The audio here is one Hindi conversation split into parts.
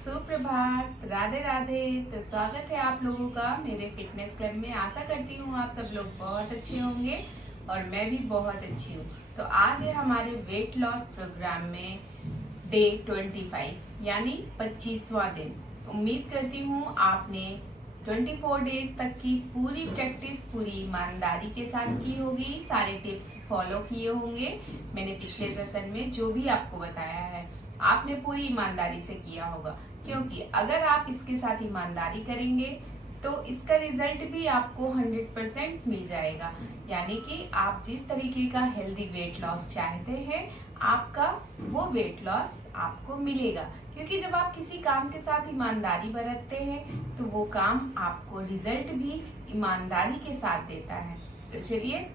सुप्रभात, राधे राधे। तो स्वागत है आप लोगों का मेरे फिटनेस क्लब में। आशा करती हूँ आप सब लोग बहुत अच्छे होंगे और मैं भी बहुत अच्छी हूँ। तो आज है हमारे वेट लॉस प्रोग्राम में डे 25 यानी 25वां दिन। उम्मीद करती हूँ आपने 24 डेज तक की पूरी प्रैक्टिस पूरी ईमानदारी के साथ की होगी, सारे टिप्स फॉलो किए होंगे। मैंने पिछले सेशन में जो भी आपको बताया है आपने पूरी ईमानदारी से किया होगा, क्योंकि अगर आप इसके साथ ईमानदारी करेंगे तो इसका रिजल्ट भी आपको 100% मिल जाएगा। यानी कि आप जिस तरीके का हेल्दी वेट लॉस चाहते हैं आपका वो वेट लॉस आपको मिलेगा, क्योंकि जब आप किसी काम के साथ ईमानदारी बरतते हैं तो वो काम आपको रिजल्ट भी ईमानदारी के साथ देता है। तो चलिए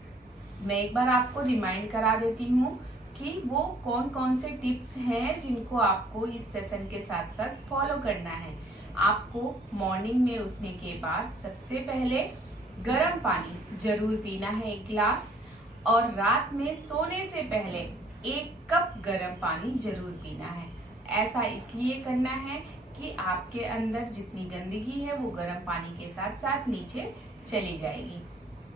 मैं एक बार आपको रिमाइंड करा देती हूँ कि वो कौन कौन से टिप्स हैं जिनको आपको इस सेशन के साथ साथ फॉलो करना है। आपको मॉर्निंग में उठने के बाद सबसे पहले गर्म पानी जरूर पीना है 1 गिलास, और रात में सोने से पहले 1 कप गर्म पानी जरूर पीना है। ऐसा इसलिए करना है कि आपके अंदर जितनी गंदगी है वो गर्म पानी के साथ साथ नीचे चली जाएगी।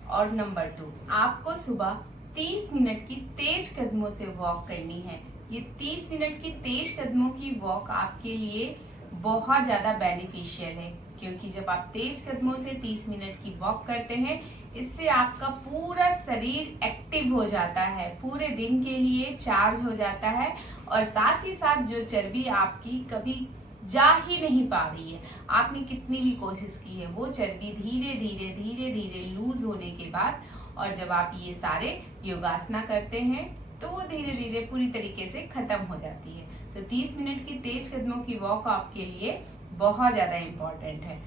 और नंबर 2, आपको सुबह 30 मिनट की तेज कदमों से वॉक करनी है। ये 30 मिनट की तेज कदमों की वॉक आपके लिए बहुत ज़्यादा बेनिफिशियल है, क्योंकि जब आप तेज कदमों से 30 मिनट की वॉक करते हैं इससे आपका पूरा शरीर एक्टिव हो जाता है, पूरे दिन के लिए चार्ज हो जाता है, और साथ ही साथ जो चर्बी आपकी कभी जा ही नहीं पा रही है, आपने कितनी भी कोशिश की है, वो चर्बी धीरे धीरे धीरे धीरे लूज होने के बाद, और जब आप ये सारे योगासना करते हैं तो वो धीरे धीरे पूरी तरीके से खत्म हो जाती है। तो 30 मिनट की तेज कदमों की वॉक आपके लिए बहुत ज्यादा इम्पोर्टेंट है।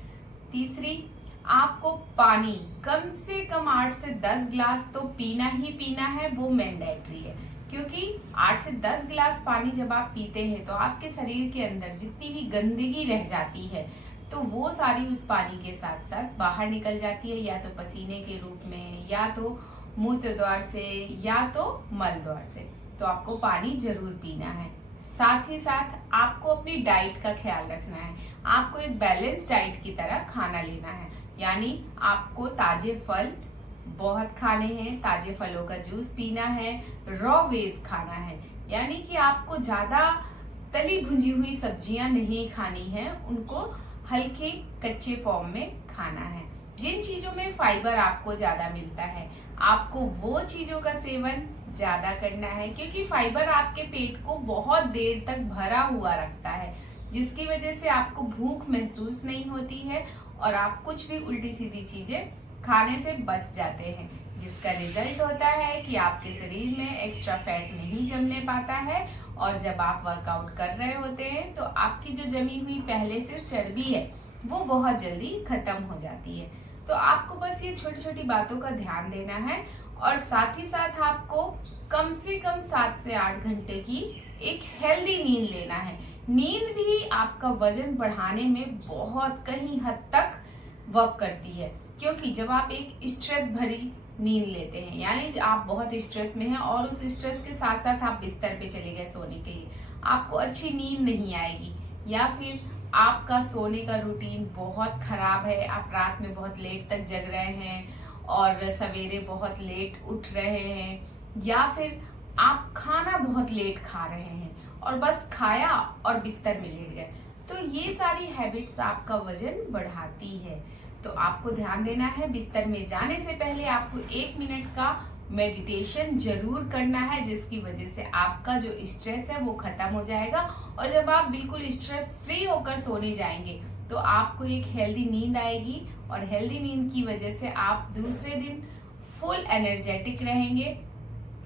तीसरी, आपको पानी कम से कम 8 से 10 गिलास तो पीना ही पीना है, वो मैंडेटरी है, क्योंकि 8 से 10 गिलास पानी जब आप पीते हैं तो आपके शरीर के अंदर जितनी भी गंदगी रह जाती है तो वो सारी उस पानी के साथ साथ बाहर निकल जाती है, या तो पसीने के रूप में, या तो मूत्र द्वार से, या तो मल द्वार से। तो आपको पानी जरूर पीना है। साथ ही साथ आपको अपनी डाइट का ख्याल रखना है। आपको एक बैलेंस डाइट की तरह खाना लेना है, यानी आपको ताजे फल बहुत खाने हैं, ताजे फलों का जूस पीना है, रॉ वेज खाना है, यानी कि आपको ज्यादा तली भुंजी हुई सब्जियां नहीं खानी है, उनको हल्के कच्चे फॉर्म में खाना है। जिन चीजों में फाइबर आपको ज्यादा मिलता है आपको वो चीजों का सेवन ज्यादा करना है, क्योंकि फाइबर आपके पेट को बहुत देर तक भरा हुआ रखता है, जिसकी वजह से आपको भूख महसूस नहीं होती है और आप कुछ भी उल्टी सीधी चीजें खाने से बच जाते हैं, जिसका रिजल्ट होता है कि आपके शरीर में एक्स्ट्रा फैट नहीं जमने पाता है, और जब आप वर्कआउट कर रहे होते हैं तो आपकी जो जमी हुई पहले से चर्बी है वो बहुत जल्दी खत्म हो जाती है। तो आपको बस ये छोटी छोटी बातों का ध्यान देना है, और साथ ही साथ आपको कम से कम 7 से 8 घंटे की एक हेल्दी नींद लेना है। नींद भी आपका वजन बढ़ाने में बहुत कहीं हद तक वर्क करती है, क्योंकि जब आप एक स्ट्रेस भरी नींद लेते हैं, यानी आप बहुत स्ट्रेस में हैं और उस स्ट्रेस के साथ साथ आप बिस्तर पे चले गए सोने के लिए, आपको अच्छी नींद नहीं आएगी, या फिर आपका सोने का रूटीन बहुत खराब है, आप रात में बहुत लेट तक जग रहे हैं और सवेरे बहुत लेट उठ रहे हैं, या फिर आप खाना बहुत लेट खा रहे हैं और बस खाया और बिस्तर में लेट गए, तो ये सारी हैबिट्स आपका वजन बढ़ाती है। तो आपको ध्यान देना है, बिस्तर में जाने से पहले आपको 1 मिनट का मेडिटेशन जरूर करना है, जिसकी वजह से आपका जो स्ट्रेस है वो खत्म हो जाएगा, और जब आप बिल्कुल स्ट्रेस फ्री होकर सोने जाएंगे तो आपको एक हेल्दी नींद आएगी, और हेल्दी नींद की वजह से आप दूसरे दिन फुल एनर्जेटिक रहेंगे,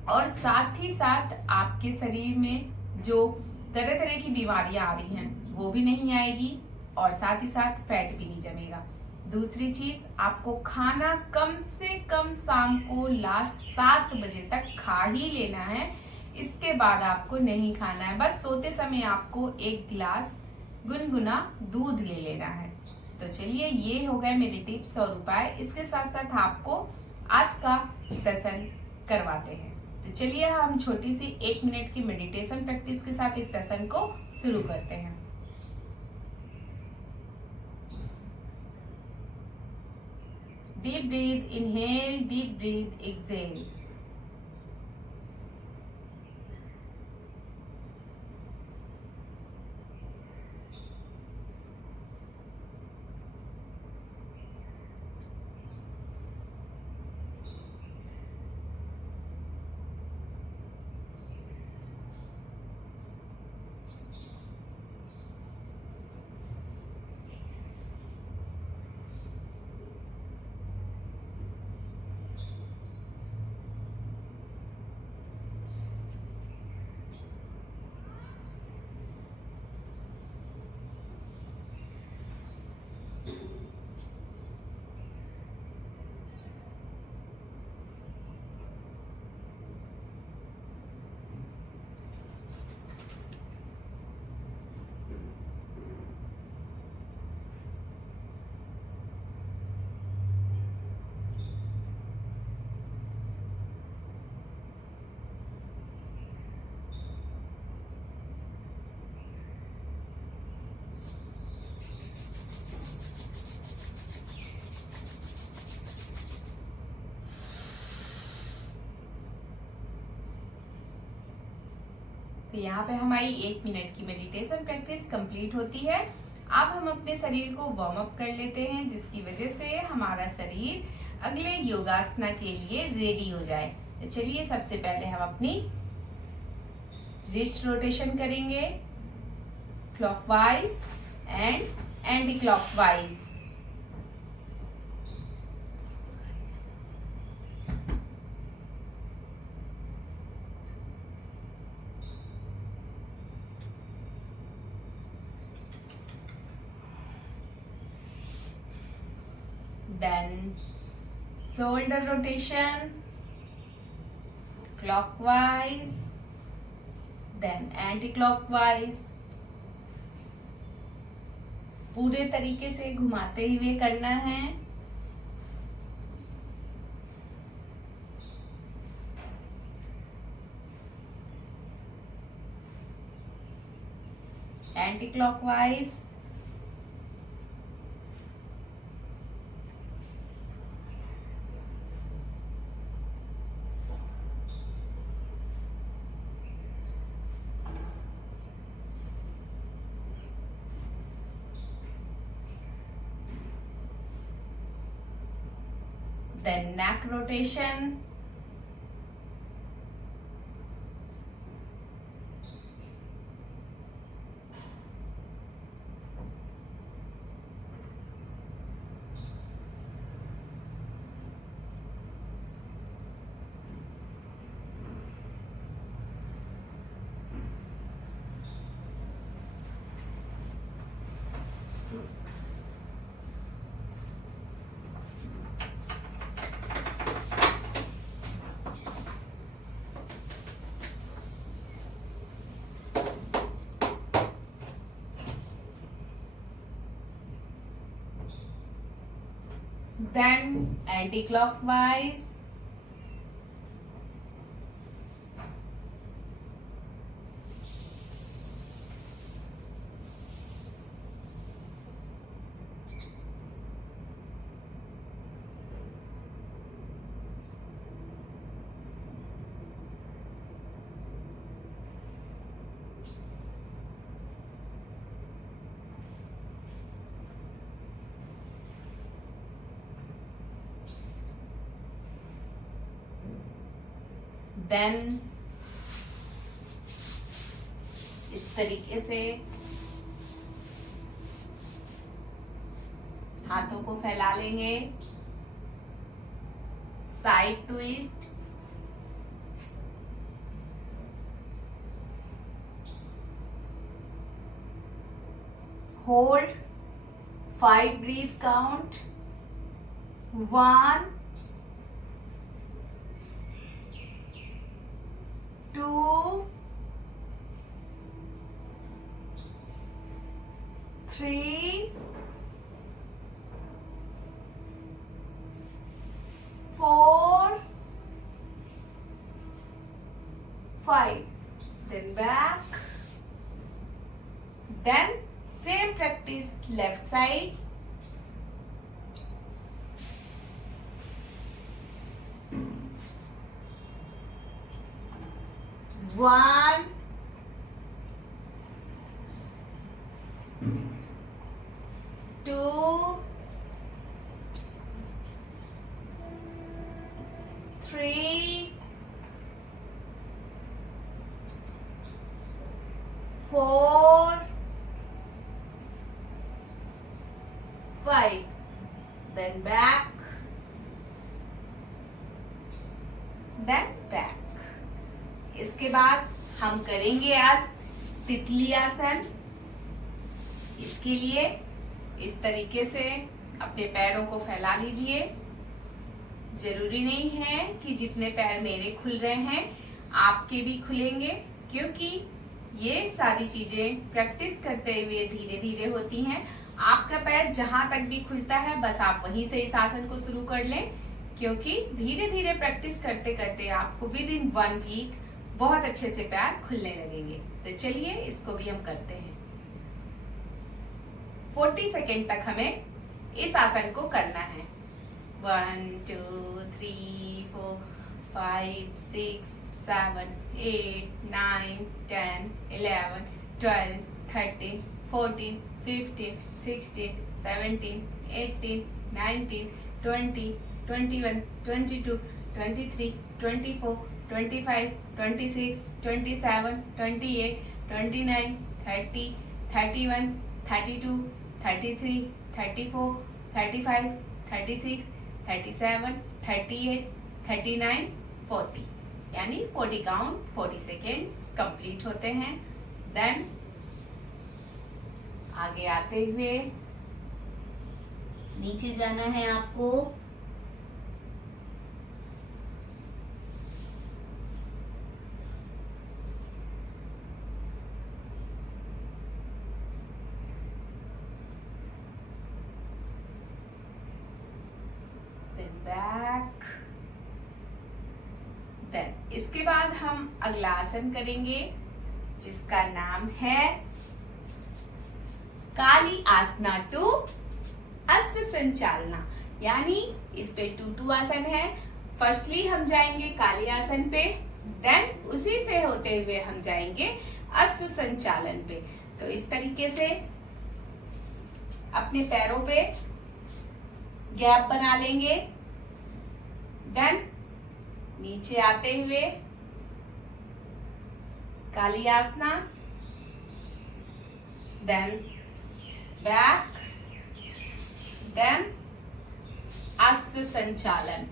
और साथ ही साथ आपके शरीर में जो तरह तरह की बीमारियां आ रही हैं वो भी नहीं आएगी, और साथ ही साथ फैट भी नहीं जमेगा। दूसरी चीज, आपको खाना कम से कम शाम को लास्ट 7 बजे तक खा ही लेना है, इसके बाद आपको नहीं खाना है। बस सोते समय आपको 1 गिलास गुनगुना दूध ले लेना है। तो चलिए, ये हो गए मेरे टिप्स और उपाय। इसके साथ साथ आपको आज का सेशन करवाते हैं। तो चलिए हम छोटी सी 1 मिनट की मेडिटेशन प्रैक्टिस के साथ इस सेशन को शुरू करते हैं। deep breathe, inhale, deep breathe, exhale. तो यहाँ पे हमारी 1 मिनट की मेडिटेशन प्रैक्टिस कंप्लीट होती है। अब हम अपने शरीर को वार्म अप कर लेते हैं, जिसकी वजह से हमारा शरीर अगले योगासना के लिए रेडी हो जाए। तो चलिए सबसे पहले हम अपनी रिस्ट रोटेशन करेंगे, clockwise and anti clockwise. Then shoulder rotation, clockwise, then anti-clockwise। पूरे तरीके से घुमाते हुए करना है। Anti-clockwise, then neck rotation, then anti-clockwise, then इस तरीके से हाथों को फैला लेंगे, side twist, hold 5 breath count, 1 2 3 4 5, then back, then same practice left side, 1, 2, 3, 4, 5. Then back, then back. इसके बाद हम करेंगे आज तितली आसन। इसके लिए इस तरीके से अपने पैरों को फैला लीजिए। जरूरी नहीं है कि जितने पैर मेरे खुल रहे हैं आपके भी खुलेंगे, क्योंकि ये सारी चीजें प्रैक्टिस करते हुए धीरे धीरे होती हैं। आपका पैर जहां तक भी खुलता है बस आप वहीं से इस आसन को शुरू कर लें, क्योंकि धीरे धीरे प्रैक्टिस करते करते आपको विद इन 1 वीक बहुत अच्छे से पैर खुलने लगेंगे। तो चलिए इसको भी हम करते हैं। 40 सेकेंड तक हमें इस आसन को करना है। 1, 2, 3, 4, 5, 6, 7, 8, 9, 10, 11, 12, 13, 14, 15, 16, 17, 18, 19, 20, 21, 22, 23, 24, 25, 26, 27, 28, 29, 30, 31, 32, 33, 34, 35, 36, 37, 38, 39, 40, यानी 40 काउंट 40 सेकेंड्स कंप्लीट होते हैं। देन आगे आते हुए नीचे जाना है आपको। Then back. देन इसके बाद हम अगला आसन करेंगे जिसका नाम है काली आसना टू अश्व संचालना, यानी इस पे 2 आसन है। फर्स्टली हम जाएंगे काली आसन पे, देन उसी से होते हुए हम जाएंगे अश्व संचालन पे। तो इस तरीके से अपने पैरों पे गैप बना लेंगे। देन नीचे आते हुए काली आसना, देन बैक, देन अश्व संचालन।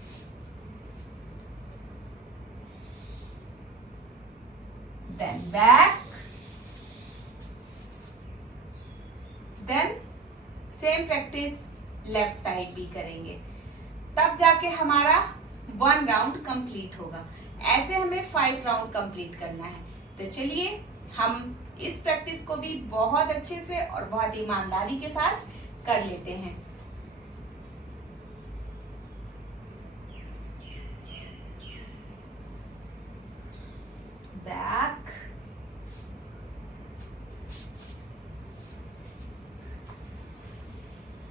Then back, then same practice left side भी करेंगे, तब जाके हमारा 1 राउंड कंप्लीट होगा। ऐसे हमें 5 राउंड कंप्लीट करना है। तो चलिए हम इस प्रैक्टिस को भी बहुत अच्छे से और बहुत ईमानदारी के साथ कर लेते हैं। बैक,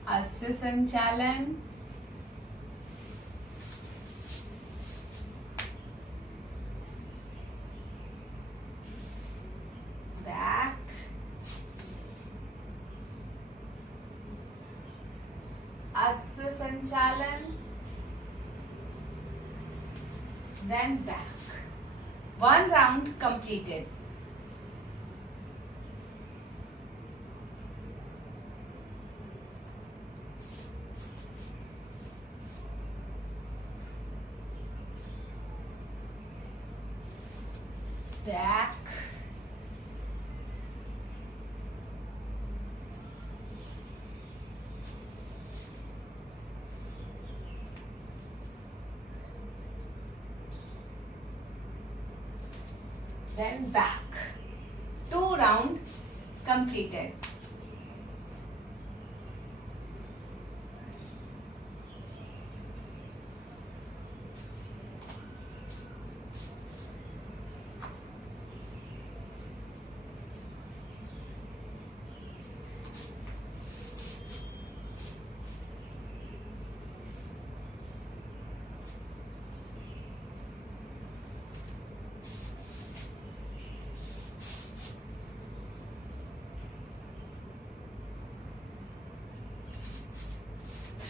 अश्व संचालन, अश्व संचालन, then back. 1 round completed. Back. Then back. 2 round completed.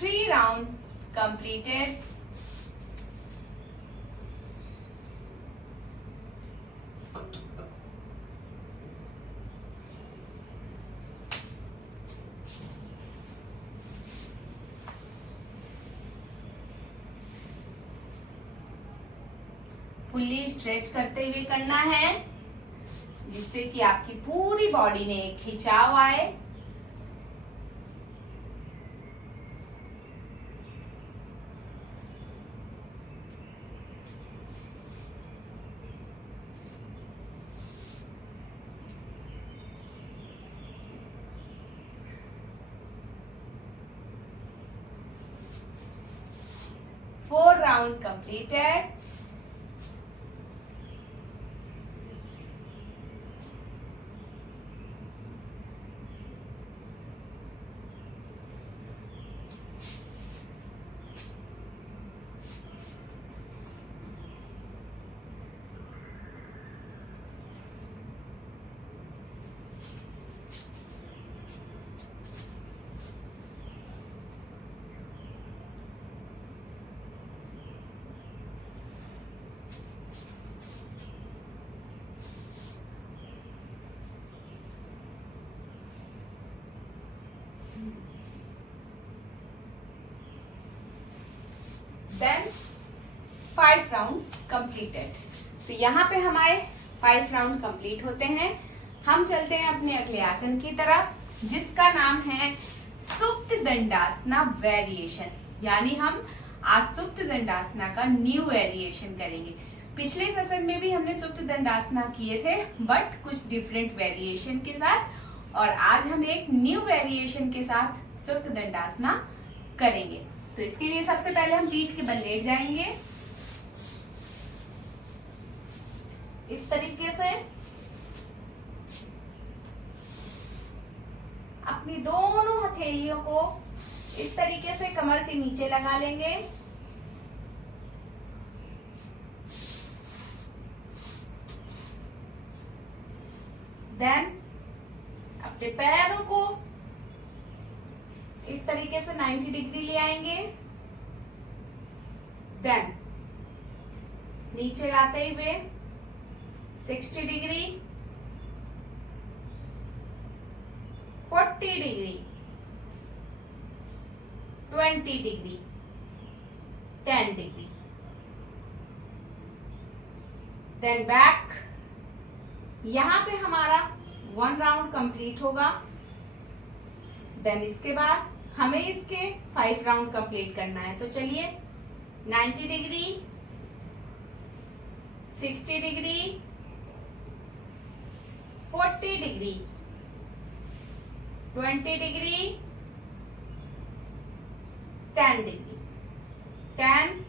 3 round completed. Fully stretch करते हुए करना है, जिससे कि आपकी पूरी बॉडी में एक खिंचाव आए। Four round completed. Then 5 round completed. तो यहाँ पे हमारे 5 राउंड कंप्लीट होते हैं। हम चलते हैं अपने अगले आसन की तरफ, जिसका नाम है सुप्त दंडासना वेरिएशन। यानी हम आज सुप्त दंडासना का न्यू वेरिएशन करेंगे। पिछले सेशन में भी हमने सुप्त दंडासना किए थे, बट कुछ डिफरेंट वेरिएशन के साथ, और आज हम एक न्यू वेरिएशन के साथ सुप्त दंडासना करेंगे। तो इसके लिए सबसे पहले हम पीठ के बल लेट जाएंगे इस तरीके से। अपनी दोनों हथेलियों को इस तरीके से कमर के नीचे लगा लेंगे। देन अपने पैरों को इस तरीके से 90 डिग्री ले आएंगे। देन नीचे लाते हुए 60 degree, 40 degree, 20 degree, 10 degree. Then back. यहां पे हमारा 1 राउंड कंप्लीट होगा। देन इसके बाद हमें इसके 5 राउंड कंप्लीट करना है। तो चलिए 90 degree, 60 degree, 40 degree, 20 degree, 10 degree, 10,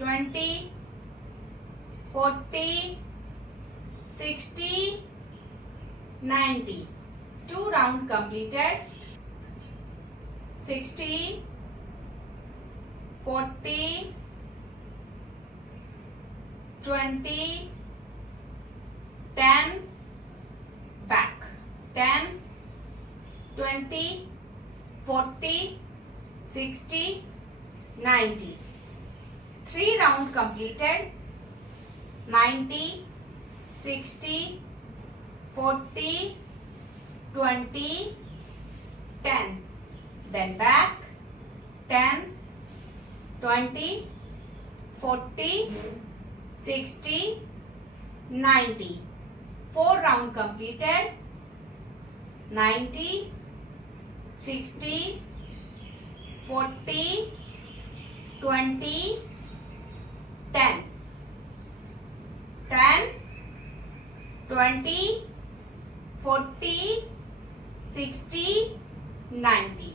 20, 40, 60, 90. 2 round completed. 60, 40, 20, 10, back. 10, 20, 40, 60, 90. 3 round completed. 90, 60, 40, 20, 10. Then back. 10, 20, 40, 60, 90. 4 round completed. 90, 60, 40, 20, 10. 10, 20, 40, 60, 90.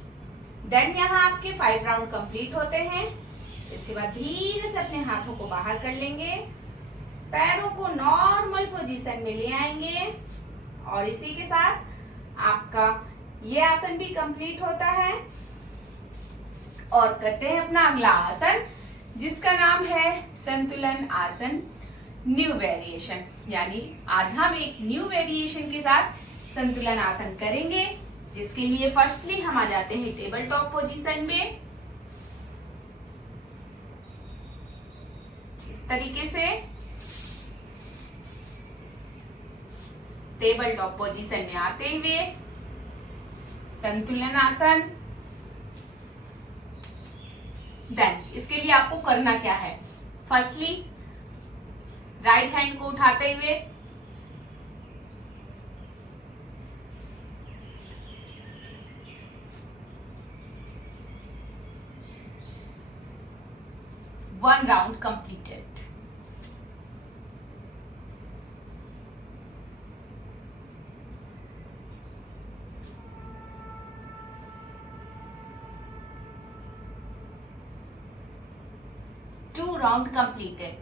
Then यहाँ आपके 5 राउंड कंप्लीट होते हैं। इसके बाद धीरे से अपने हाथों को बाहर कर लेंगे, पैरों को नॉर्मल पोजीशन में ले आएंगे, और इसी के साथ आपका ये आसन भी कंप्लीट होता है। और करते हैं अपना अगला आसन, जिसका नाम है संतुलन आसन न्यू वेरिएशन। यानी आज हम एक न्यू वेरिएशन के साथ संतुलन आसन करेंगे। जिसके लिए फर्स्टली हम आ जाते हैं टेबल टॉप पोजीशन में। इस तरीके से टेबल टॉप पोजीशन में आते हुए संतुलन आसन। देन इसके लिए आपको करना क्या है, फर्स्टली राइट हैंड को उठाते हुए one round completed. Two round completed.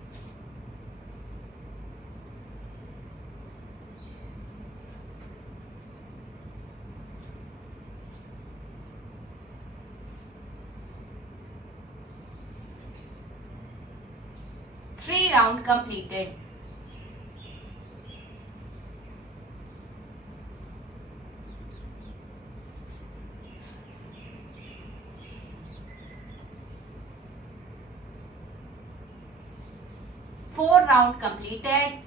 Three round completed. Four round completed.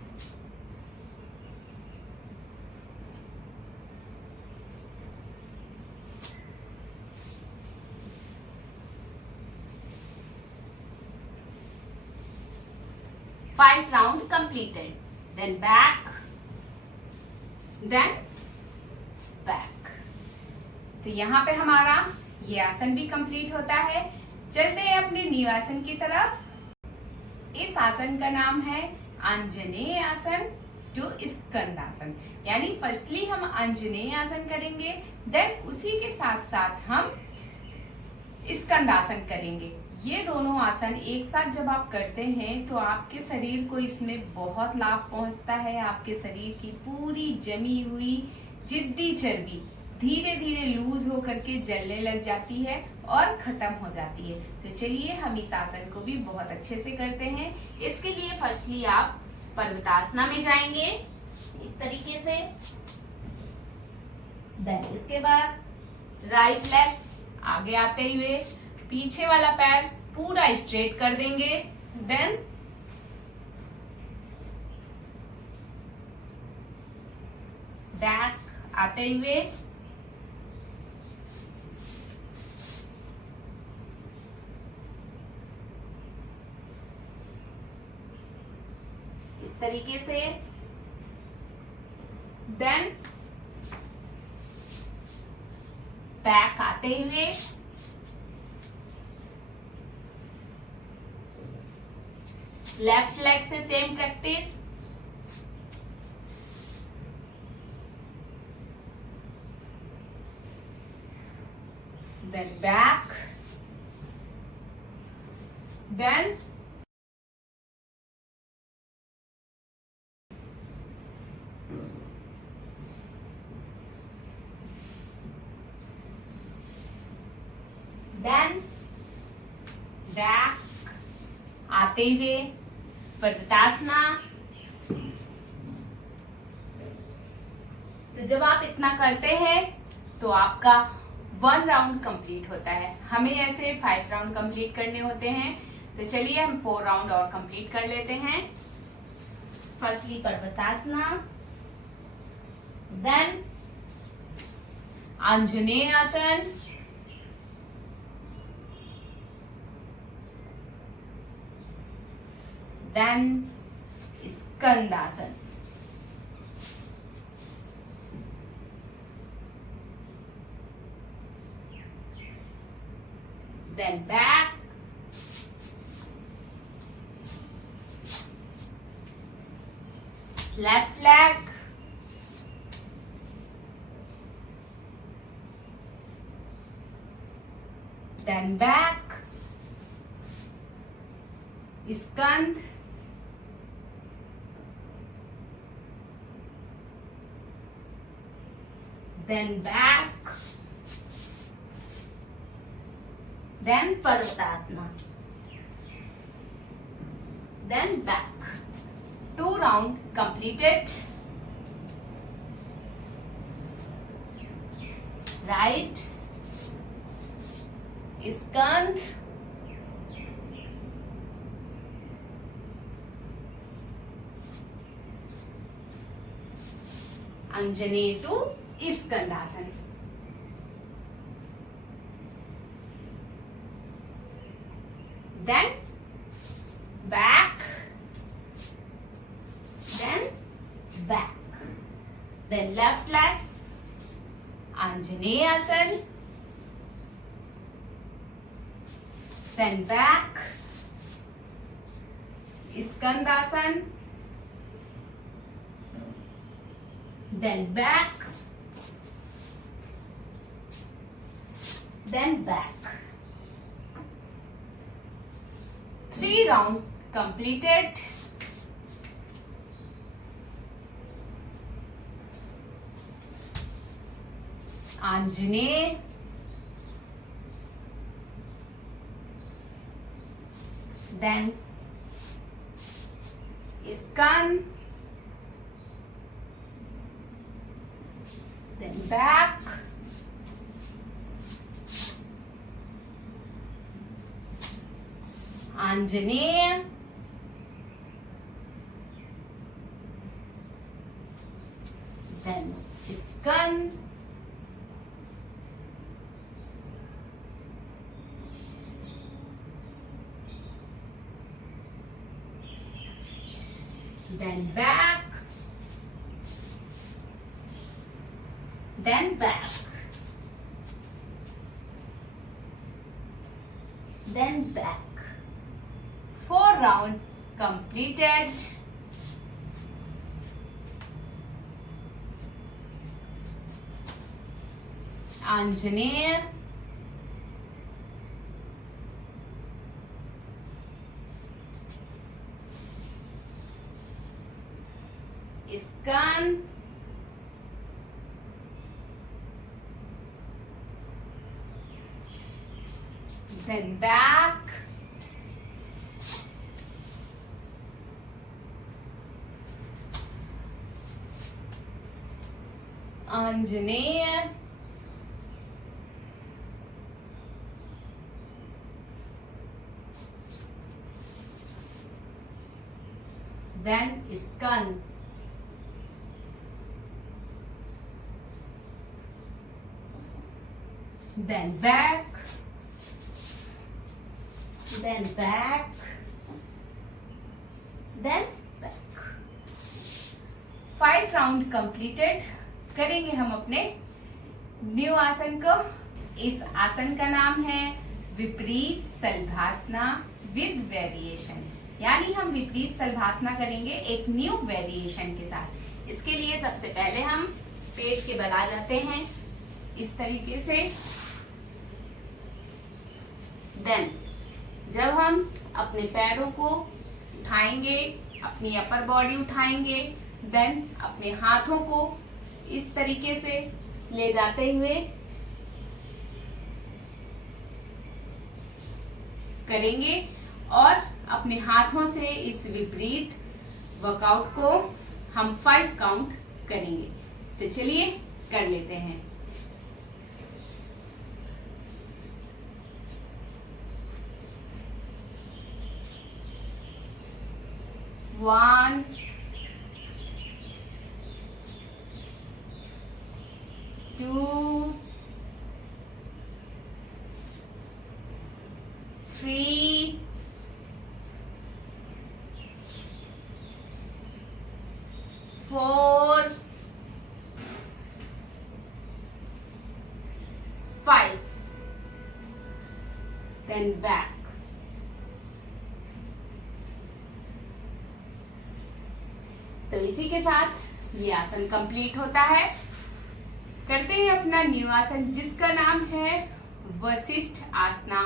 Five round completed. Then back, then back. तो यहाँ पे हमारा ये आसन भी कंप्लीट होता है। चलते हैं अपने नीव आसन की तरफ। इस आसन का नाम है आंजनेय आसन टू स्कंदासन। यानी फर्स्टली हम आंजनेय आसन करेंगे, देन उसी के साथ साथ हम स्कंदासन करेंगे। ये दोनों आसन एक साथ जब आप करते हैं तो आपके शरीर को इसमें बहुत लाभ पहुंचता है। आपके शरीर की पूरी जमी हुई जिद्दी चर्बी धीरे धीरे लूज होकर के जलने लग जाती है और खत्म हो जाती है। तो चलिए हम इस आसन को भी बहुत अच्छे से करते हैं। इसके लिए फर्स्टली आप पर्वतासना में जाएंगे इस तरीके से। देन इसके बाद राइट लेग आगे आते हुए पीछे वाला पैर पूरा स्ट्रेट कर देंगे। देन बैक आते हुए इस तरीके से। देन बैक आते हुए लेफ्ट लेग से same practice. Then back, then back आते हुए पर्वतासना। तो जब आप इतना करते हैं तो आपका 1 राउंड कंप्लीट होता है। हमें ऐसे 5 राउंड कंप्लीट करने होते हैं। तो चलिए हम 4 राउंड और कंप्लीट कर लेते हैं। फर्स्टली पर्वतासना, देन आंजनेय आसन, then स्कंदासन, then back, left leg, then back, skand, then back, then Parvatasana, then back. 2 round completed. Right Skanda, Anjaneya to Skandasana. Then back, then back, then left leg, Anjaneyasan, then back, Skandasan, then back, then back. 3 rounds completed. Anjaneya, then Skand, then back, Anjaneya, then Skand, then back, then back, then back. 4 rounds completed. Anjaneya, Skand, then back, Anjaneya, then Skand, then back, then back, then back. 5 rounds completed. करेंगे हम अपने न्यू आसन को। इस आसन का नाम है विपरीत सलभासना विद वेरिएशन, यानी हम विपरीत सलभासना करेंगे एक न्यू वेरिएशन के साथ। इसके लिए सबसे पहले हम पेट के बल आ जाते हैं इस तरीके से। देन जब हम अपने पैरों को उठाएंगे, अपनी अपर बॉडी उठाएंगे, देन अपने हाथों को इस तरीके से ले जाते हुए करेंगे और अपने हाथों से इस विपरीत वर्कआउट को हम 5 काउंट करेंगे। तो चलिए कर लेते हैं। 1 2 3 4 5 then back। तो इसी के साथ ये आसन कंप्लीट होता है। करते हैं अपना न्यू आसन जिसका नाम है वशिष्ठ आसना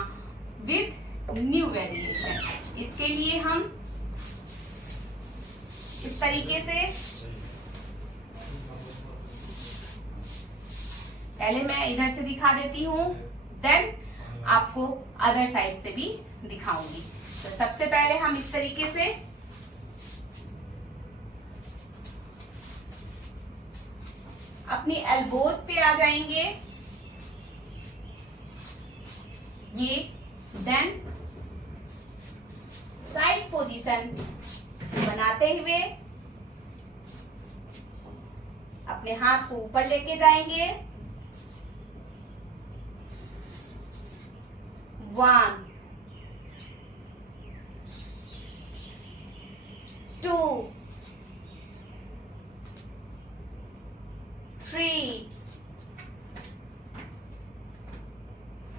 विद न्यू वेरिएशन। इसके लिए हम इस तरीके से पहले मैं इधर से दिखा देती हूँ, देन आपको अदर साइड से भी दिखाऊंगी। तो सबसे पहले हम इस तरीके से अपनी एल्बोज पे आ जाएंगे ये। देन साइड पोजीशन बनाते हुए अपने हाथ को ऊपर लेके जाएंगे। 1 2 3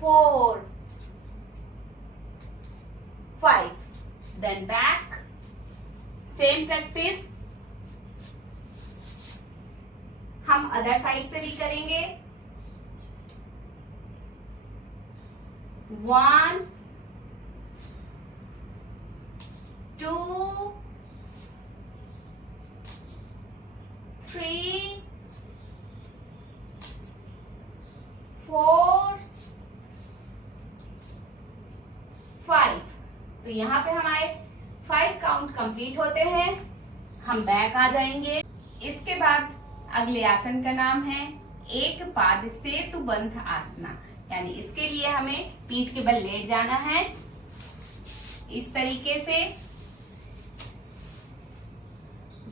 4 5। Then back. सेम प्रैक्टिस हम अदर साइड से भी करेंगे। 1 2 3 4 5। तो यहाँ पे हमारे 5 काउंट कंप्लीट होते हैं। हम बैक आ जाएंगे। इसके बाद अगले आसन का नाम है एक पाद सेतुबंध आसना, यानी इसके लिए हमें पीठ के बल लेट जाना है इस तरीके से।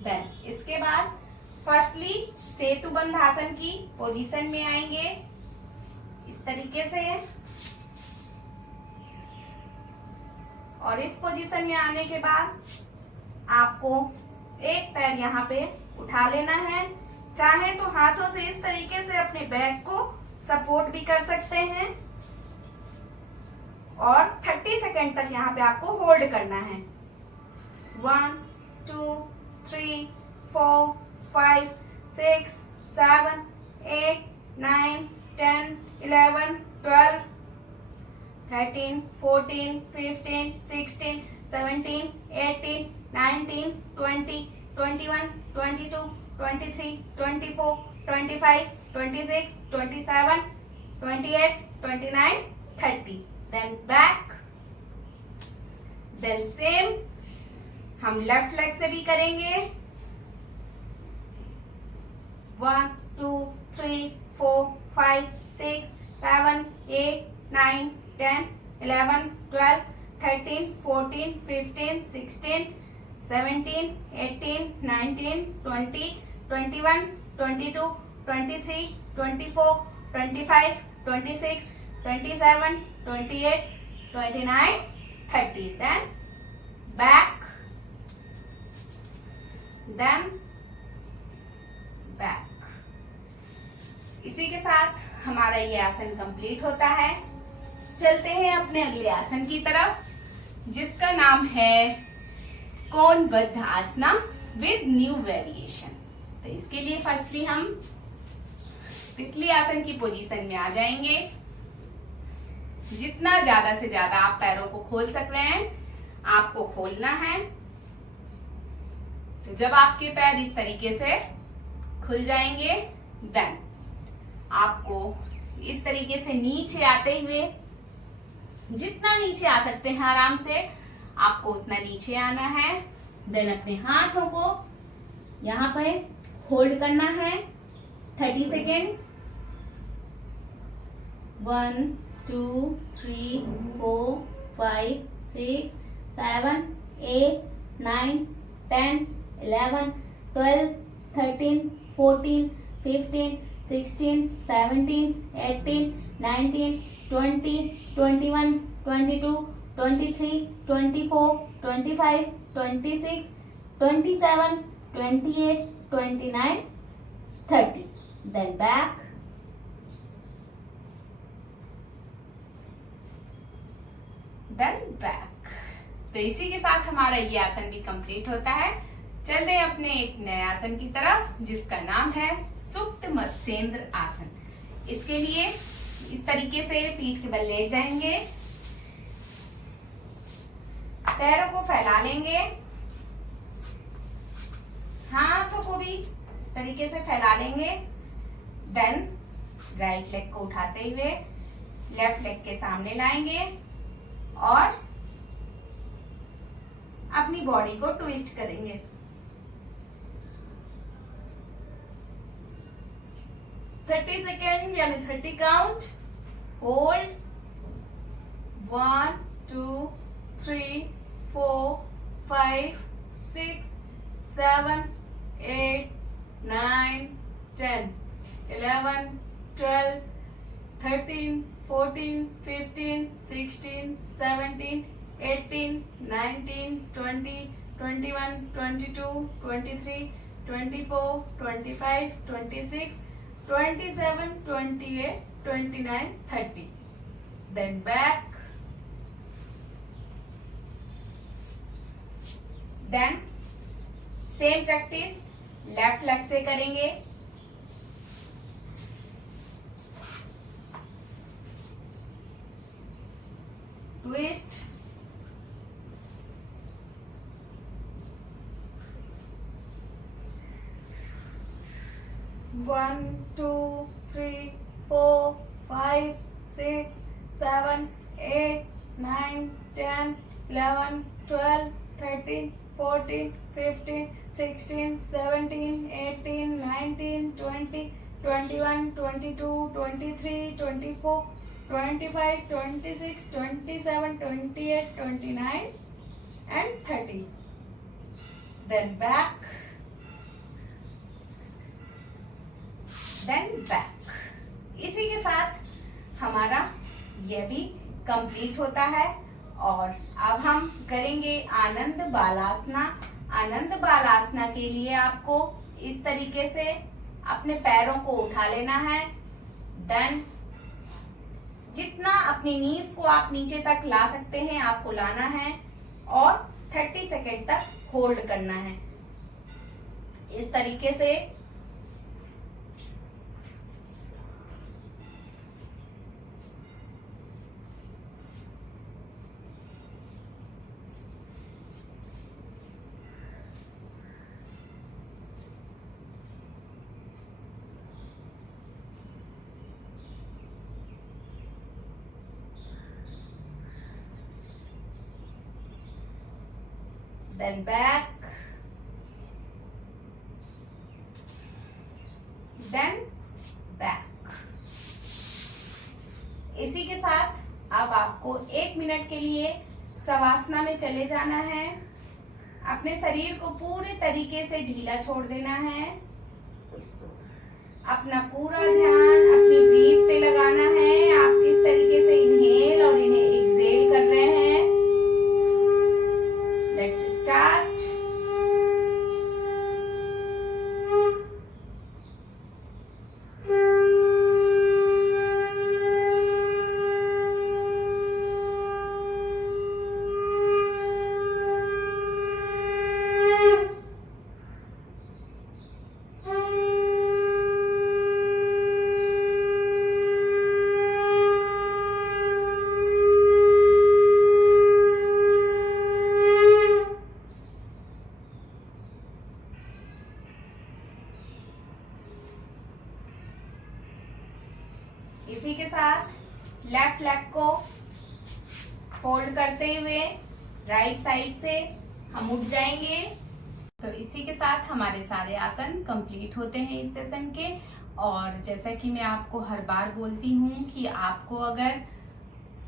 देन इसके बाद फर्स्टली सेतुबंध आसन की पोजीशन में आएंगे इस तरीके से, और इस पोजीशन में आने के बाद आपको एक पैर यहाँ पे उठा लेना है। चाहे तो हाथों से इस तरीके से अपने बैक को सपोर्ट भी कर सकते हैं, और 30 सेकेंड तक यहाँ पे आपको होल्ड करना है। 1 2 3 4 5 6 7 8 9 10 11 12 13 14 15 16 17 18 19 20 21 22 23 24 25 26 27 28 29 30। Then back. देन सेम हम लेफ्ट लेग से भी करेंगे। 1 2 3 4 5 6 7 8 9 10 11 12 13 14 15 16 17 18 19 20 21 22 23 24 25 26 27 28 29 30। Then back. Then back. इसी के साथ हमारा ये आसन कंप्लीट होता है। चलते हैं अपने अगले आसन की तरफ, जिसका नाम है कोणबद्ध आसना विद न्यू वेरिएशन। तो इसके लिए फर्स्टली हम तितली आसन की पोजीशन में आ जाएंगे। जितना ज्यादा से ज्यादा आप पैरों को खोल सक रहे हैं आपको खोलना है। तो जब आपके पैर इस तरीके से खुल जाएंगे, देन आपको इस तरीके से नीचे आते हुए, जितना नीचे आ सकते हैं आराम से आपको उतना नीचे आना है। देन अपने हाथों को यहाँ पे होल्ड करना है 30 second. 1 2 3 4 5 6 7 8 9 10 11 12 13 14 15 16 17 18 19 20 21 22 23 24 25 26 27 28 29 30। Then back. Then back। तो इसी के साथ हमारा ये आसन भी कंप्लीट होता है। चलते हैं अपने एक नए आसन की तरफ, जिसका नाम है सुप्त मत्स्येंद्र आसन। इसके लिए इस तरीके से पीठ के बल लेट जाएंगे, पैरों को फैला लेंगे, हाथों को भी इस तरीके से फैला लेंगे। देन राइट लेग को उठाते हुए लेफ्ट लेग के सामने लाएंगे और अपनी बॉडी को ट्विस्ट करेंगे। थर्टी सेकेंड यानी 30 count. Hold, 1 2 3 4 5 6 7 8 9 10 11 12 13 14 15 16 17 18 19 20 21 22 23 24 25 26 27 28 29 30. Then back. Then same practice left leg से करेंगे. Twist, 1 2 3 4 5 6 7 8 9 10 11 12 13 14 15 16 17 18 19 20 21 22 23 24 25 26 27 28 29 and 30. Then back. Then back. इसी के साथ हमारा यह भी कंप्लीट होता है. और अब हम करेंगे आनंद बालासना. आनंद बालासना के लिए आपको इस तरीके से अपने पैरों को उठा लेना है. देन जितना अपनी नीज को आप नीचे तक ला सकते हैं आपको लाना है और 30 सेकेंड तक होल्ड करना है. इस तरीके से then back, then back. इसी के साथ अब आपको 1 मिनट के लिए शवासना में चले जाना है. अपने शरीर को पूरे तरीके से ढीला छोड़ देना है. अपना पूरा ध्यान अपनी ब्रीथ पे लगाना है. आप किस तरीके से इनहेल और एक्सहेल कर रहे हैं. Let's start. इसी के साथ लेफ्ट लेग को फोल्ड करते हुए राइट साइड से हम उठ जाएंगे. तो इसी के साथ हमारे सारे आसन कंप्लीट होते हैं इस सेशन के. और जैसा कि मैं आपको हर बार बोलती हूँ कि आपको अगर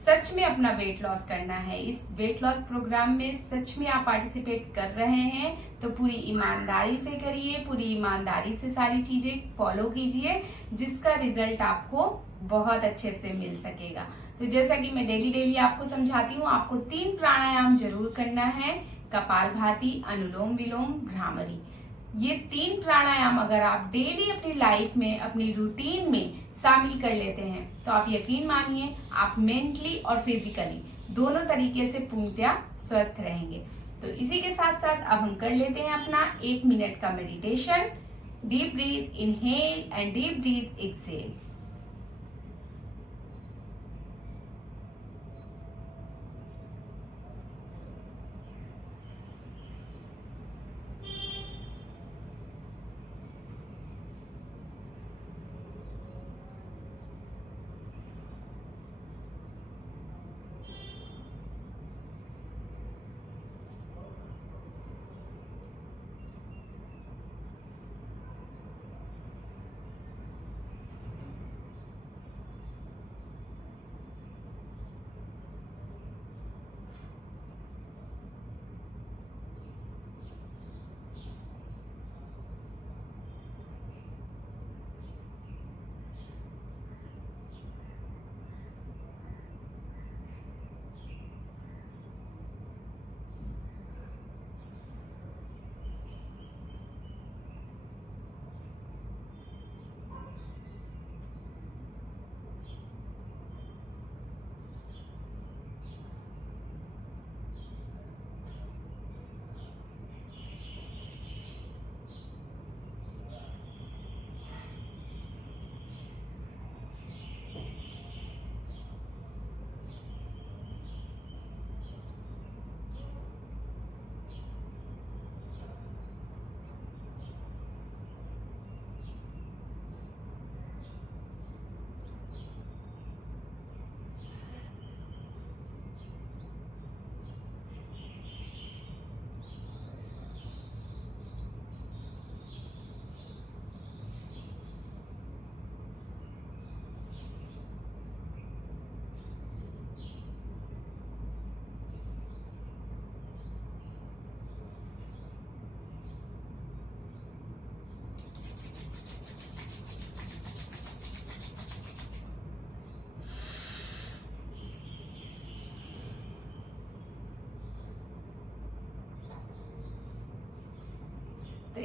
सच में अपना वेट लॉस करना है, इस वेट लॉस प्रोग्राम में सच में आप पार्टिसिपेट कर रहे हैं, तो पूरी ईमानदारी से करिए. पूरी ईमानदारी से सारी चीजें फॉलो कीजिए जिसका रिजल्ट आपको बहुत अच्छे से मिल सकेगा. तो जैसा कि मैं डेली आपको समझाती हूँ, आपको 3 प्राणायाम जरूर करना है. कपालभाति, अनुलोम विलोम, भ्रामरी. ये 3 प्राणायाम अगर आप डेली अपनी लाइफ में, अपनी रूटीन में शामिल कर लेते हैं तो आप यकीन मानिए आप मेंटली और फिजिकली दोनों तरीके से पूर्णतया स्वस्थ रहेंगे. तो इसी के साथ साथ अब हम कर लेते हैं अपना 1 मिनट का meditation. Deep breath inhale and deep breath exhale.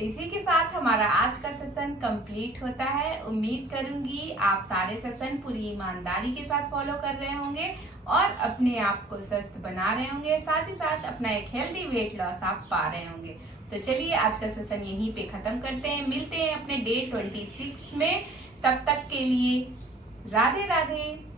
इसी के साथ हमारा आज का सेशन कंप्लीट होता है। उम्मीद करूंगी आप सारे सेशन पूरी ईमानदारी के साथ फॉलो कर रहे होंगे और अपने आप को स्वस्थ बना रहे होंगे, साथ ही साथ अपना एक हेल्दी वेट लॉस आप पा रहे होंगे। तो चलिए आज का सेशन यहीं पे खत्म करते हैं, मिलते हैं अपने डे 26 में। तब तक के लिए राधे राधे।